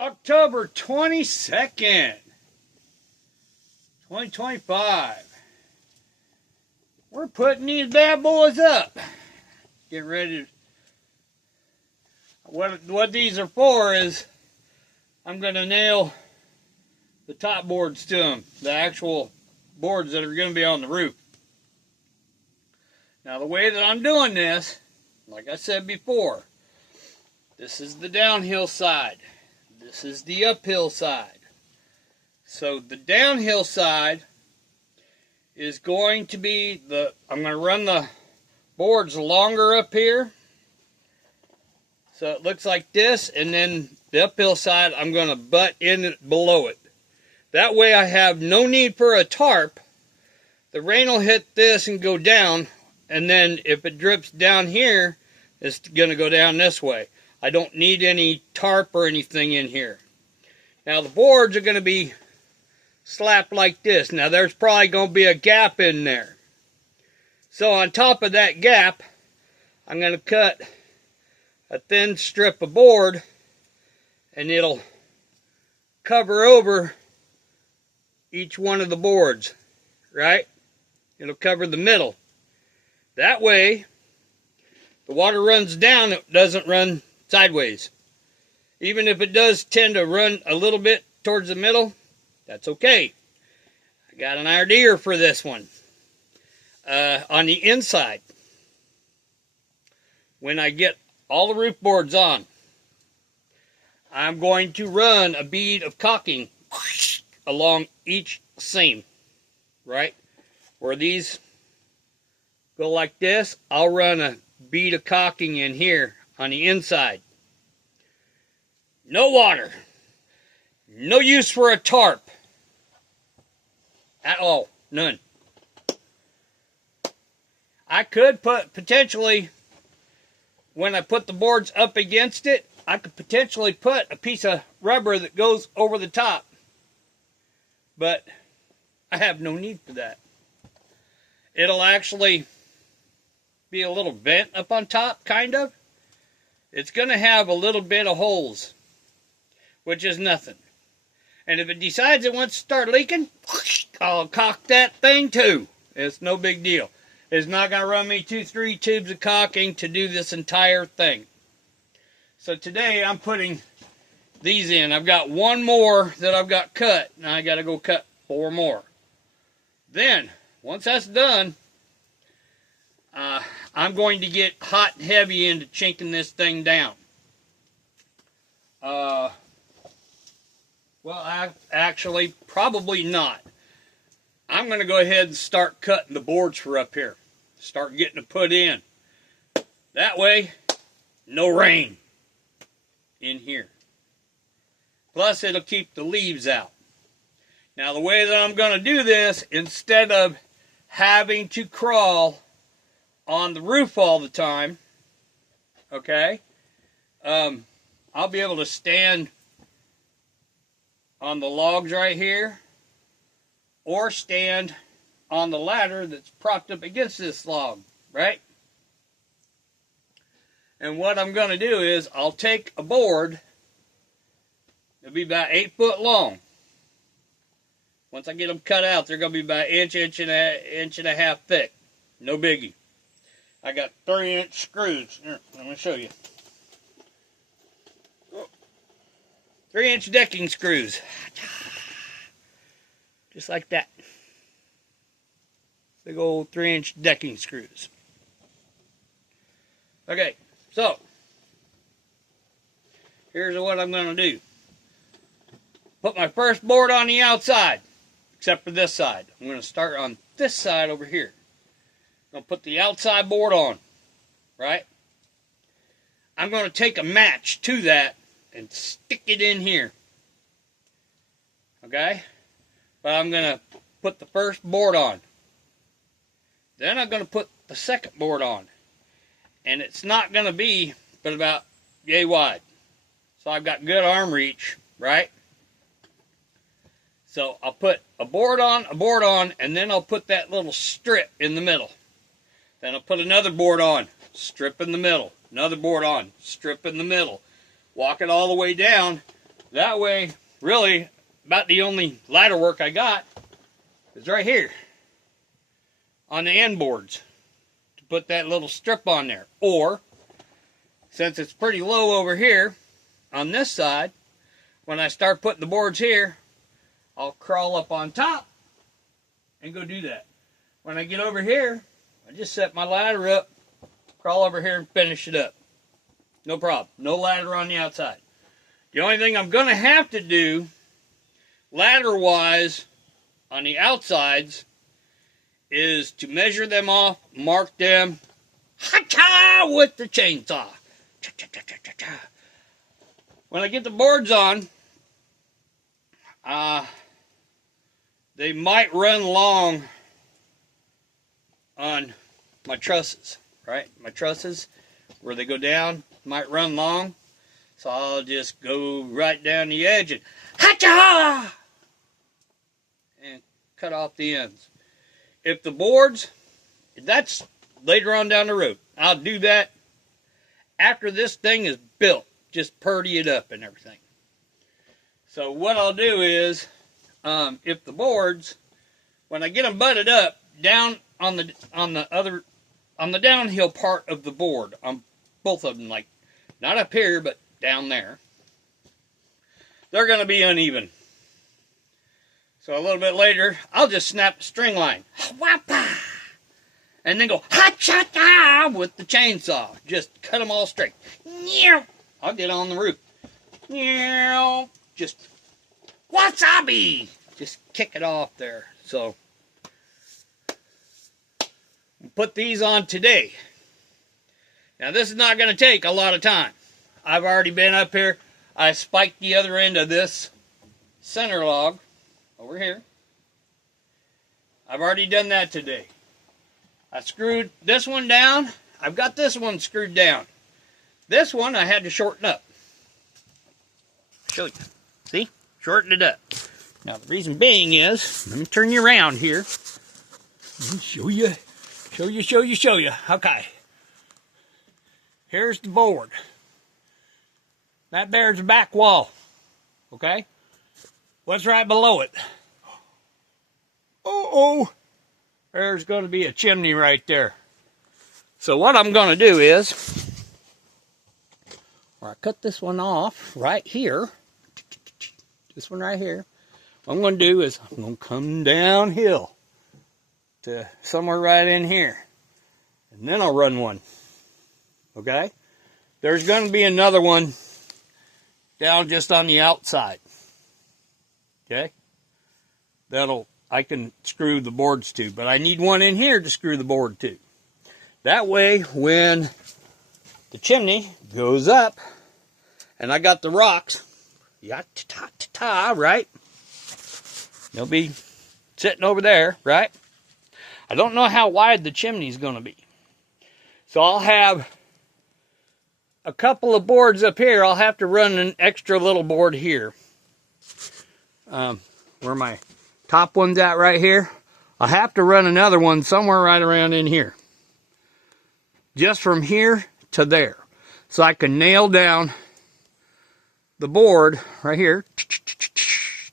October 22nd, 2025. We're putting these bad boys up. Getting ready to... What these are for is I'm going to nail the top boards to them. The actual boards that are going to be on the roof. Now the way that I'm doing this, like I said before, this is the downhill side. This is the uphill side. So the downhill side is going to be I'm going to run the boards longer up here. So it looks like this, and then the uphill side I'm going to butt in it below it. That way I have no need for a tarp. The rain will hit this and go down, and then if it drips down here, it's going to go down this way. I don't need any tarp or anything in here. Now the boards are going to be slapped like this. Now there's probably going to be a gap in there. So on top of that gap, I'm going to cut a thin strip of board, and it'll cover over each one of the boards, right? It'll cover the middle. That way, the water runs down, it doesn't run sideways. Even if it does tend to run a little bit towards the middle, that's okay. I got an idea for this one. On the inside, when I get all the roof boards on, I'm going to run a bead of caulking along each seam, right? Where these go like this, I'll run a bead of caulking in here on the inside. No water. No use for a tarp. At all. None. I could potentially, when I put the boards up against it, I could potentially put a piece of rubber that goes over the top. But I have no need for that. It'll actually be a little vent up on top, kind of. It's going to have a little bit of holes, which is nothing. And if it decides it wants to start leaking, I'll caulk that thing too. It's no big deal. It's not going to run me 2-3 tubes of caulking to do this entire thing. So today I'm putting these in. I've got one more that I've got cut. Now I got to go cut 4 more. Then, once that's done, I'm going to get hot and heavy into chinking this thing down. Well, actually, probably not. I'm going to go ahead and start cutting the boards for up here. Start getting it put in. That way, no rain in here. Plus, it'll keep the leaves out. Now, the way that I'm going to do this, instead of having to crawl on the roof all the time, okay, I'll be able to stand on the logs right here, or stand on the ladder that's propped up against this log, right? And what I'm going to do is I'll take a board, it'll be about 8 foot long. Once I get them cut out, they're going to be about inch and a half thick. No biggie. I got 3-inch screws. Here, I'm going to show you. 3-inch decking screws. Just like that. Big old 3-inch decking screws. Okay, so here's what I'm going to do. Put my first board on the outside, except for this side. I'm going to start on this side over here. I'm going to put the outside board on, right? I'm going to take a match to that and stick it in here. Okay? But I'm going to put the first board on. Then I'm going to put the second board on. And it's not going to be but about yay wide. So I've got good arm reach, right? So I'll put a board on, and then I'll put that little strip in the middle. Then I'll put another board on, strip in the middle. Another board on, strip in the middle. Walk it all the way down That way, really, about the only ladder work I got is right here on the end boards to put that little strip on there. Or, since it's pretty low over here on this side, when I start putting the boards here, I'll crawl up on top and go do that. When I get over here, I just set my ladder up, crawl over here and finish it up. No problem. No ladder on the outside. The only thing I'm going to have to do, ladder-wise, on the outsides, is to measure them off, mark them, ha-cha, with the chainsaw. Cha-cha-cha-cha-cha. When I get the boards on, they might run long on my trusses, right? My trusses, where they go down, might run long. So I'll just go right down the edge and ha-cha! And cut off the ends. If the boards, that's later on down the road. I'll do that after this thing is built. Just purdy it up and everything. So what I'll do is, if the boards, when I get them butted up, down on the downhill part of the board, on both of them, like not up here, but down there, they're going to be uneven. So a little bit later, I'll just snap the string line, and then go ha-cha-cha with the chainsaw. Just cut them all straight. I'll get on the roof. Just wasabi. Just kick it off there. So put these on today. Now this is not going to take a lot of time. I've already been up here. I spiked the other end of this center log over here. I've already done that today. I screwed this one down. I've got this one screwed down. This one I had to shorten up. Show you. See? Shorten it up. Now the reason being is, let me turn you around here. Let me show you. Show you. Okay. Here's the board. That there's the back wall. Okay? What's right below it? Oh. There's going to be a chimney right there. So what I'm going to do is, where I cut this one off right here, this one right here, what I'm going to do is I'm going to come downhill to somewhere right in here. And then I'll run one. Okay? There's going to be another one down just on the outside. Okay? I can screw the boards to, but I need one in here to screw the board to. That way, when the chimney goes up, and I got the rocks, right? They'll be sitting over there, right? I don't know how wide the chimney's going to be. So I'll have a couple of boards up here. I'll have to run an extra little board here. Where my top one's at right here. I'll have to run another one somewhere right around in here. Just from here to there. So I can nail down the board right here.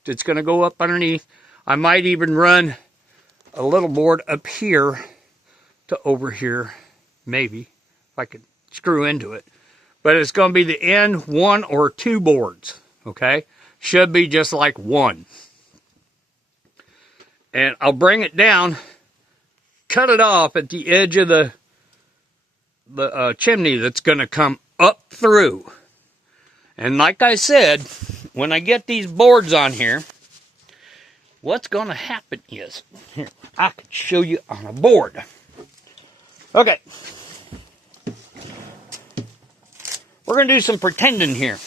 It's going to go up underneath. I might even run a little board up here to over here. Maybe. If I could screw into it. But it's going to be the end 1 or 2 boards. Okay? Should be just like one. And I'll bring it down, cut it off at the edge of the chimney that's going to come up through. And like I said, when I get these boards on here, what's going to happen is, here, I can show you on a board. Okay. We're going to do some pretending here.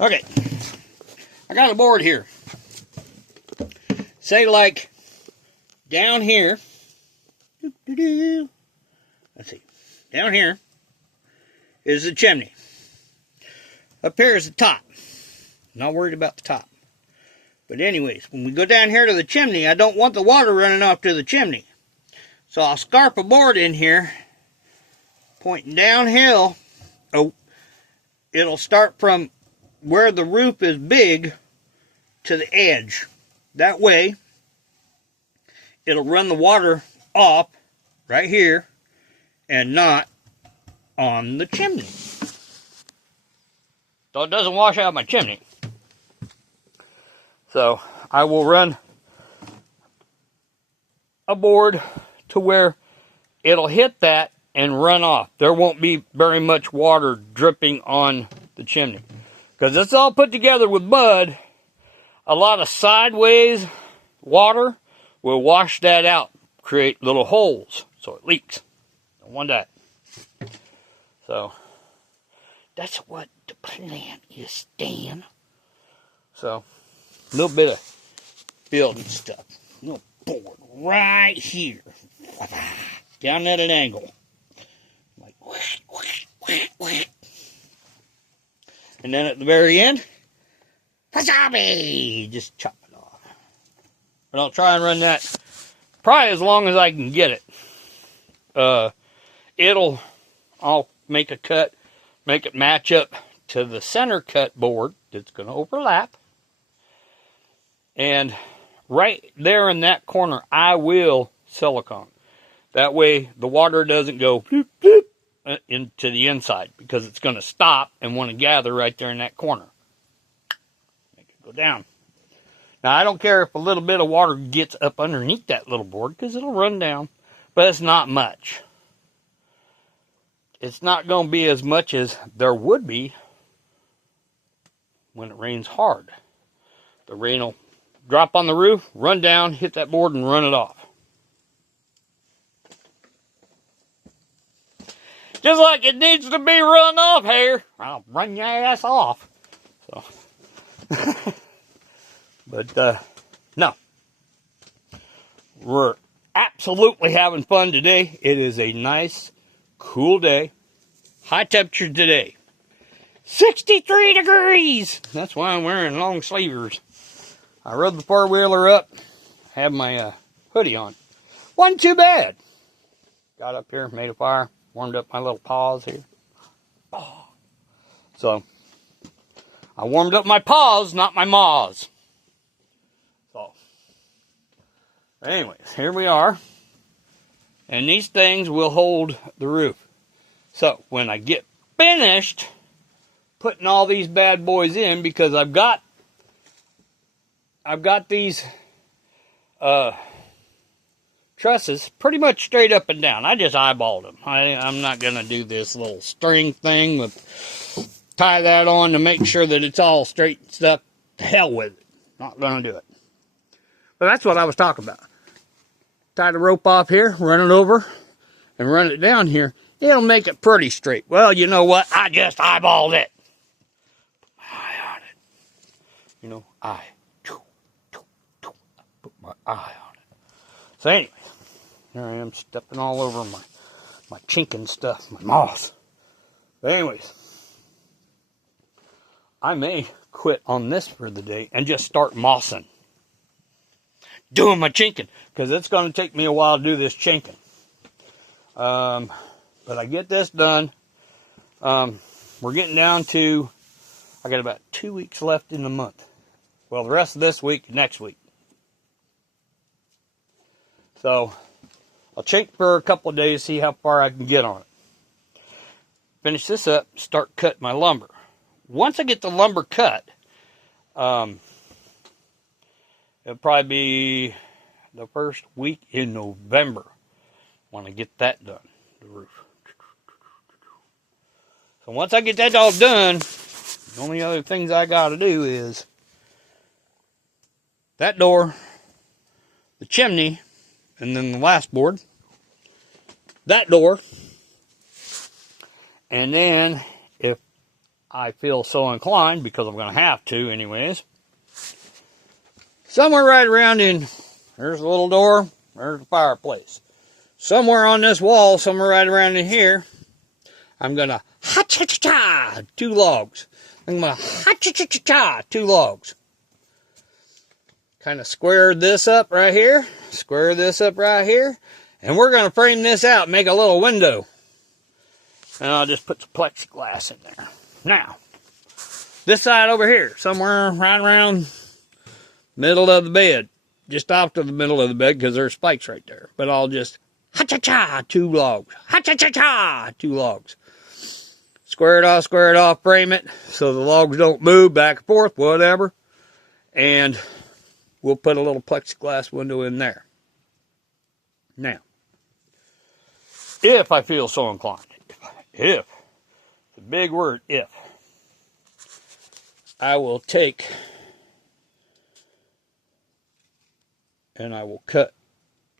Okay. I got a board here. Say like down here. Let's see. Down here is the chimney. Up here is the top. Not worried about the top. But anyways, when we go down here to the chimney, I don't want the water running off to the chimney. So I'll scarp a board in here, pointing downhill. Oh, it'll start from where the roof is big to the edge. That way, it'll run the water off right here and not on the chimney. So it doesn't wash out my chimney. So I will run a board to where it'll hit that and run off. There won't be very much water dripping on the chimney. Because it's all put together with mud, a lot of sideways water will wash that out, create little holes, so it leaks. Don't want that. So, that's what the plan is, Dan. So, a little bit of building stuff. A little board right here. Down at an angle. Like, and then at the very end, wasabi! Just chop it off. But I'll try and run that probably as long as I can get it. I'll make a cut, make it match up to the center cut board that's going to overlap. And right there in that corner, I will silicone. That way the water doesn't go bloop, bloop, into the inside, because it's going to stop and want to gather right there in that corner. Make it go down. Now, I don't care if a little bit of water gets up underneath that little board, because it'll run down, but it's not much. It's not going to be as much as there would be when it rains hard. The rain will drop on the roof, run down, hit that board, and run it off. Just like it needs to be run off here. I'll run your ass off. So, but no. We're absolutely having fun today. It is a nice, cool day. High temperature today. 63 degrees. That's why I'm wearing long sleevers. I rode the four-wheeler up. Had my hoodie on. Wasn't too bad. Got up here, made a fire. Warmed up my little paws here. Oh. So, I warmed up my paws, not my maws. So, anyways, here we are. And these things will hold the roof. So, when I get finished putting all these bad boys in, because I've got these trusses pretty much straight up and down. I just eyeballed them. I'm not going to do this little string thing with tie that on to make sure that it's all straight and stuff. To hell with it. Not going to do it. But that's what I was talking about. Tie the rope off here, run it over, and run it down here. It'll make it pretty straight. Well, you know what? I just eyeballed it. Put my eye on it. You know, I put my eye on it. So anyway, here I am stepping all over my chinking stuff, my moss. But anyways, I may quit on this for the day and just start mossing. Doing my chinking, because it's going to take me a while to do this chinking. But I get this done. We're getting down to, I got about 2 weeks left in the month. Well, the rest of this week, next week. So, I'll chink for a couple of days, see how far I can get on it. Finish this up, start cutting my lumber. Once I get the lumber cut, it'll probably be the first week in November when I get that done, the roof. So once I get that all done, the only other things I got to do is that door, the chimney, and then the last board, that door, and then if I feel so inclined, because I'm going to have to anyways, somewhere right around in, there's a little door, there's the fireplace. Somewhere on this wall, somewhere right around in here, I'm going to ha-cha-cha-cha, 2 logs. I'm going to ha-cha-cha-cha, 2 logs. Kind of square this up right here, square this up right here, and we're going to frame this out and make a little window. And I'll just put some plexiglass in there. Now, this side over here, somewhere right around middle of the bed. Just off to the middle of the bed because there's spikes right there. But I'll just ha-cha-cha, 2 logs. Ha-cha-cha-cha, 2 logs. Square it off, frame it so the logs don't move back and forth, whatever. And we'll put a little plexiglass window in there. Now, if I feel so inclined, if, the big word, if, I will take and I will cut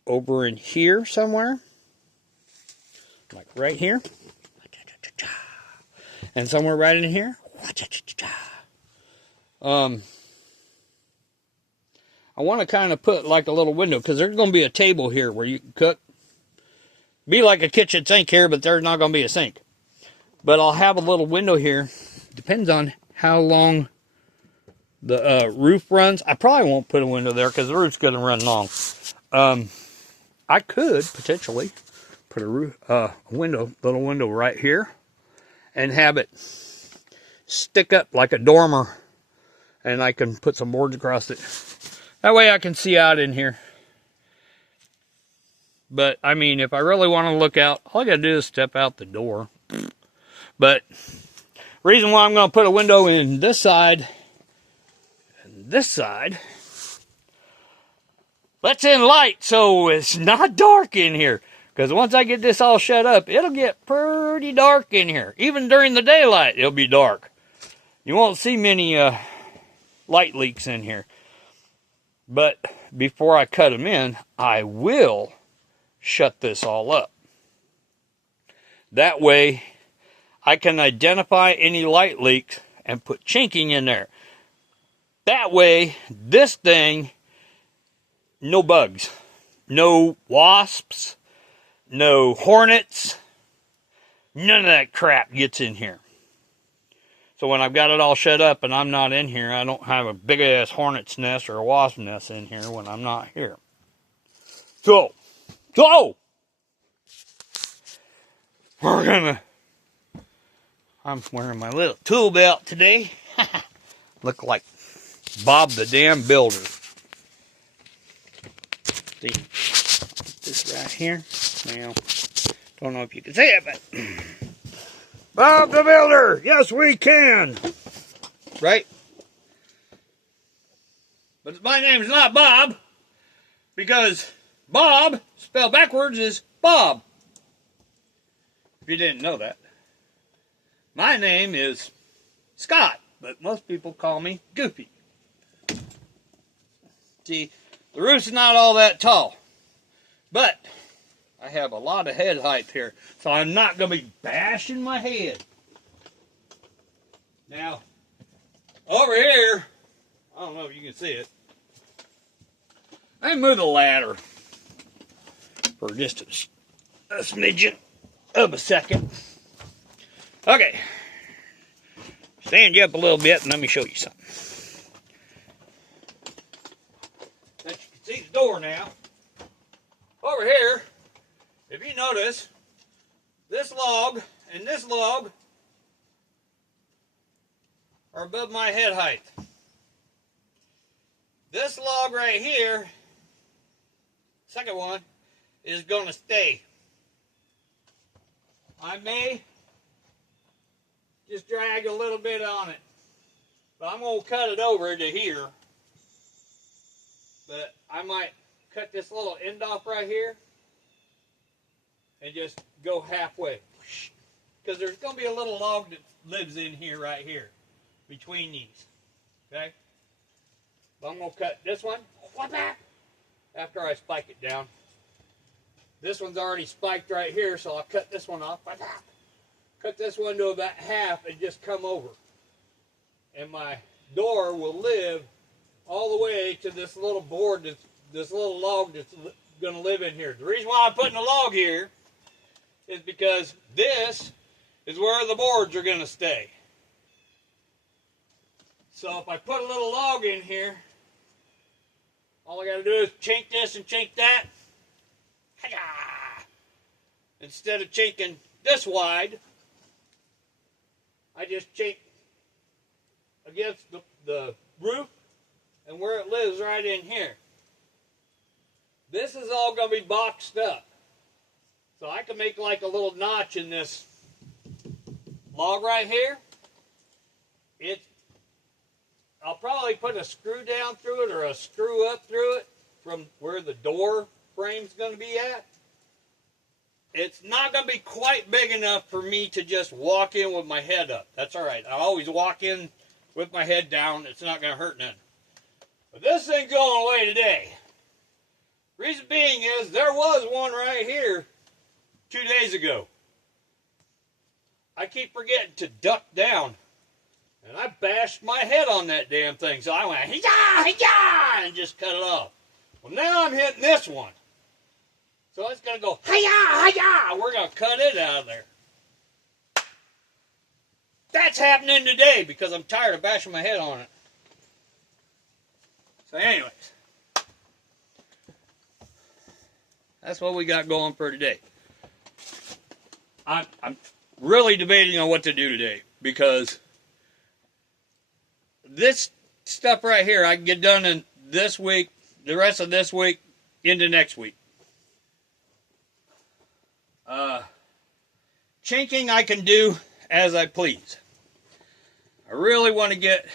over in here somewhere, like right here, and somewhere right in here. I want to kind of put like a little window, because there's going to be a table here where you can cook. Be like a kitchen sink here, but there's not going to be a sink. But I'll have a little window here. Depends on how long the roof runs. I probably won't put a window there because the roof's going to run long. I could potentially put a little window right here, and have it stick up like a dormer, and I can put some boards across it. That way I can see out in here. But, I mean, if I really want to look out, all I got to do is step out the door. But, reason why I'm going to put a window in this side, and this side, lets in light so it's not dark in here. Because once I get this all shut up, it'll get pretty dark in here. Even during the daylight, it'll be dark. You won't see many light leaks in here. But before I cut them in, I will shut this all up. That way, I can identify any light leaks and put chinking in there. That way, this thing, no bugs, no wasps, no hornets, none of that crap gets in here. So when I've got it all shut up and I'm not in here, I don't have a big ass hornet's nest or a wasp nest in here when I'm not here. So I'm wearing my little tool belt today. Look like Bob the Damn Builder. See this right here? Now, don't know if you can see it, but Bob the Builder! Yes, we can! Right? But my name's not Bob, because Bob, spelled backwards, is Bob. If you didn't know that. My name is Scott, but most people call me Goofy. See, the roof's not all that tall, but I have a lot of head height here, so I'm not going to be bashing my head. Now, over here, I don't know if you can see it. I move the ladder for just a smidgen of a second. Okay. Stand you up a little bit and let me show you something. That you can see the door now. Over here, if you notice, this log and this log are above my head height. This log right here, second one, is going to stay. I may just drag a little bit on it, but I'm going to cut it over to here. But I might cut this little end off right here and just go halfway, because there's going to be a little log that lives in here right here between these. Okay, but I'm going to cut this one after I spike it down. This one's already spiked right here, so I'll cut this one off. Cut this one to about half and just come over. And my door will live all the way to this little board, this little log that's going to live in here. The reason why I'm putting a log here is because this is where the boards are going to stay. So if I put a little log in here, all I got to do is chink this and chink that. Instead of chinking this wide, I just chink against the roof and where it lives right in here. This is all going to be boxed up. So I can make like a little notch in this log right here. I'll probably put a screw down through it or a screw up through it from where the door frame's going to be at. It's not going to be quite big enough for me to just walk in with my head up. That's all right. I always walk in with my head down. It's not going to hurt none. But this thing's going away today. Reason being is there was one right here 2 days ago. I keep forgetting to duck down. And I bashed my head on that damn thing. So I went, hi-yah, hi-yah, and just cut it off. Well, now I'm hitting this one. So it's going to go, hi-yah, hi-yah. We're going to cut it out of there. That's happening today because I'm tired of bashing my head on it. So anyways, that's what we got going for today. I'm really debating on what to do today because this stuff right here I can get done in this week, the rest of this week, into next week. Chinking I can do as I please. I really want to get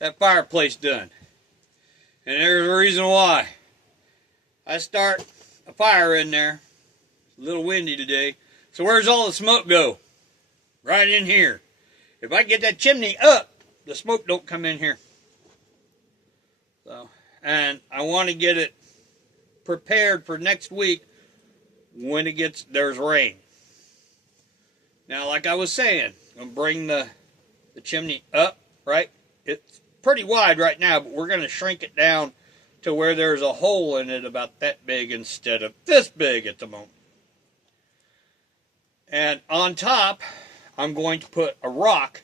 that fireplace done. And there's a reason why. I start a fire in there. It's a little windy today. So where's all the smoke go? Right in here. If I get that chimney up, the smoke don't come in here. So, and I want to get it prepared for next week when there's rain. Now, like I was saying, I'm going to bring the chimney up, right? It's pretty wide right now, but we're going to shrink it down to where there's a hole in it about that big instead of this big at the moment. And on top, I'm going to put a rock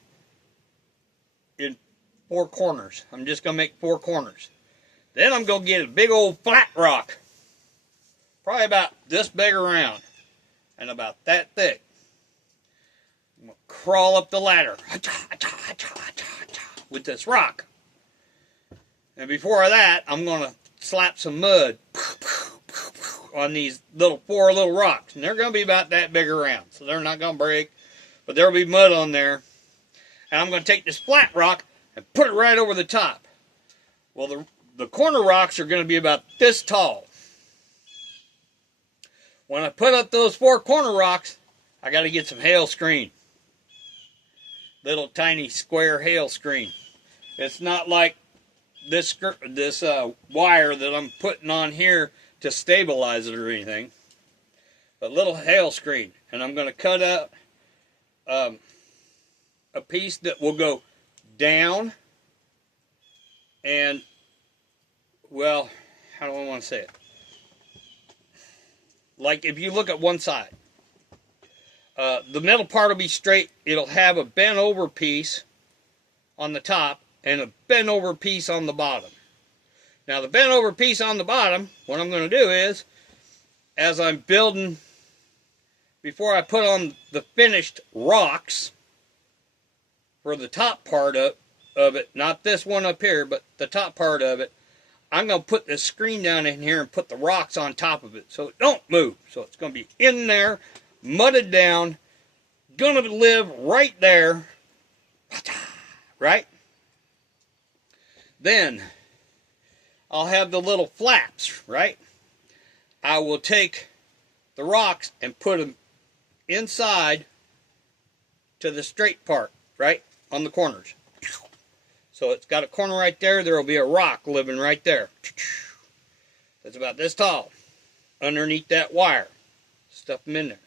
in 4 corners. I'm just going to make 4 corners. Then I'm going to get a big old flat rock. Probably about this big around. And about that thick. I'm going to crawl up the ladder with this rock. And before that, I'm going to slap some mud on these 4 little rocks. And they're going to be about that big around. So they're not going to break. But there will be mud on there. And I'm going to take this flat rock and put it right over the top. Well, the corner rocks are going to be about this tall. When I put up those 4 corner rocks, I got to get some hail screen. Little tiny square hail screen. It's not like this wire that I'm putting on here to stabilize it or anything. But little hail screen. And I'm going to cut out a piece that will go down and, well, how do I want to say it? Like if you look at one side, the middle part will be straight. It'll have a bent over piece on the top and a bent over piece on the bottom. Now the bent over piece on the bottom, what I'm going to do is, as I'm building, before I put on the finished rocks for the top part of it, not this one up here, but the top part of it, I'm going to put this screen down in here and put the rocks on top of it so it don't move. So it's going to be in there, mudded down, going to live right there, right? Then I'll have the little flaps, right? I will take the rocks and put them inside to the straight part, right? On the corners. So it's got a corner right there. There will be a rock living right there. That's about this tall. Underneath that wire. Stuff them in there.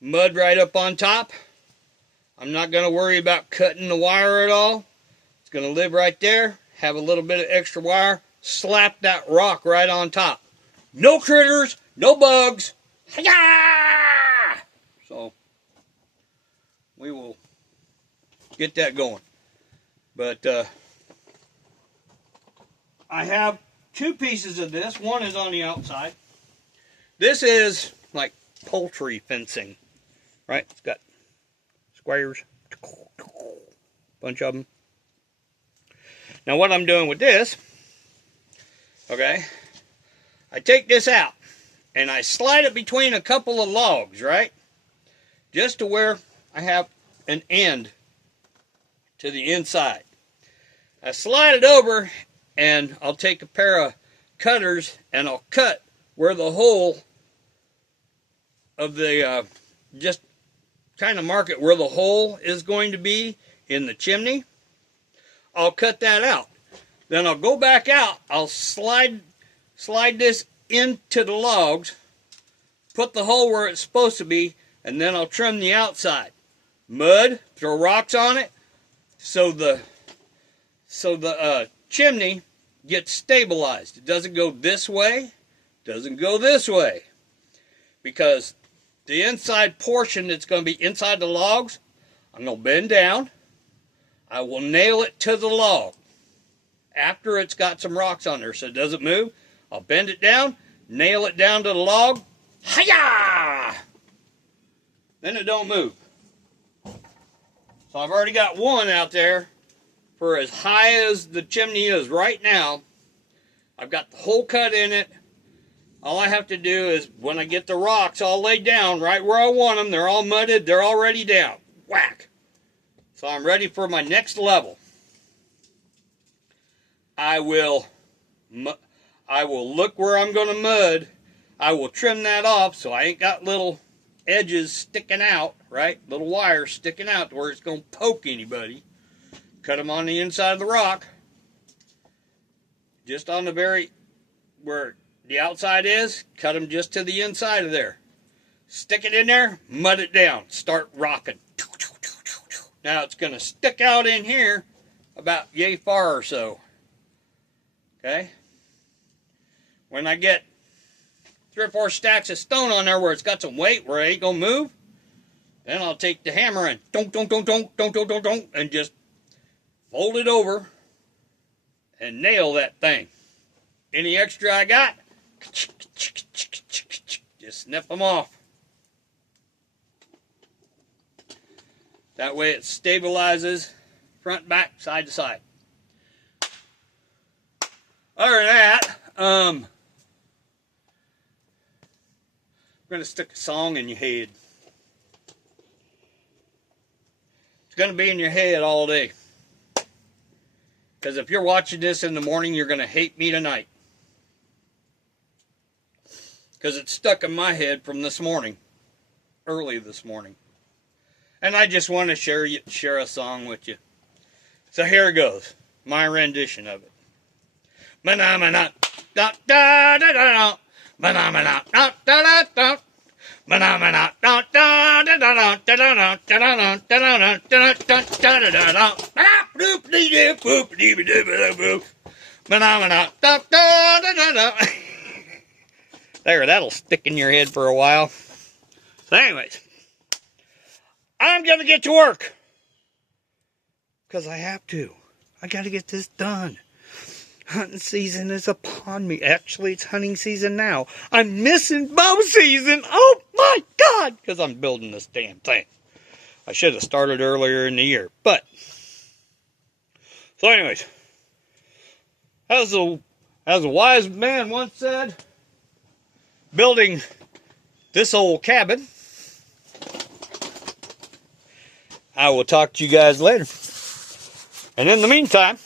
Mud right up on top. I'm not going to worry about cutting the wire at all. It's going to live right there. Have a little bit of extra wire. Slap that rock right on top. No critters. No bugs. Hi-ya! So we will get that going. But I have 2 pieces of this. One is on the outside. This is like poultry fencing, right? It's got squares. Bunch of them. Now what I'm doing with this, okay, I take this out and I slide it between a couple of logs, right? Just to where I have an end to the inside. I slide it over and I'll take a pair of cutters and I'll cut where the hole of the, just kind of mark it where the hole is going to be in the chimney. I'll cut that out. Then I'll go back out. I'll slide this into the logs, put the hole where it's supposed to be, and then I'll trim the outside. Mud, throw rocks on it, so the chimney gets stabilized. It doesn't go this way, doesn't go this way, because the inside portion that's going to be inside the logs, I'm going to bend down. I will nail it to the log after it's got some rocks on there so it doesn't move. I'll bend it down, nail it down to the log. Hi-ya! Then it don't move. So I've already got one out there for as high as the chimney is right now. I've got the hole cut in it. All I have to do is, when I get the rocks all laid down right where I want them, they're all mudded, they're already down. Whack! So I'm ready for my next level. I will look where I'm going to mud. I will trim that off so I ain't got little edges sticking out, right? Little wires sticking out to where it's going to poke anybody. Cut them on the inside of the rock. Just on the very, where the outside is, cut them just to the inside of there. Stick it in there, mud it down, start rocking. Now it's going to stick out in here about yay far or so. Okay? When I get 3 or 4 stacks of stone on there where it's got some weight, where it ain't going to move, then I'll take the hammer and and just fold it over and nail that thing. Any extra I got, just snip them off. That way it stabilizes front, back, side to side. Other than that, I'm going to stick a song in your head. It's going to be in your head all day. Because if you're watching this in the morning, you're going to hate me tonight. Because it's stuck in my head from this morning. Early this morning. And I just want to share a song with you. So here it goes. My rendition of it. Manamana da da da da. Manamana da da da. Manamana da da da da da da da da da da. There, that'll stick in your head for a while. So anyways, I'm going to get to work. Because I have to. I got to get this done. Hunting season is upon me. Actually, it's hunting season now. I'm missing bow season. Oh my God. Because I'm building this damn thing. I should have started earlier in the year. But, so anyways, as a wise man once said, building this old cabin, I will talk to you guys later. And in the meantime,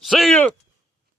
see ya!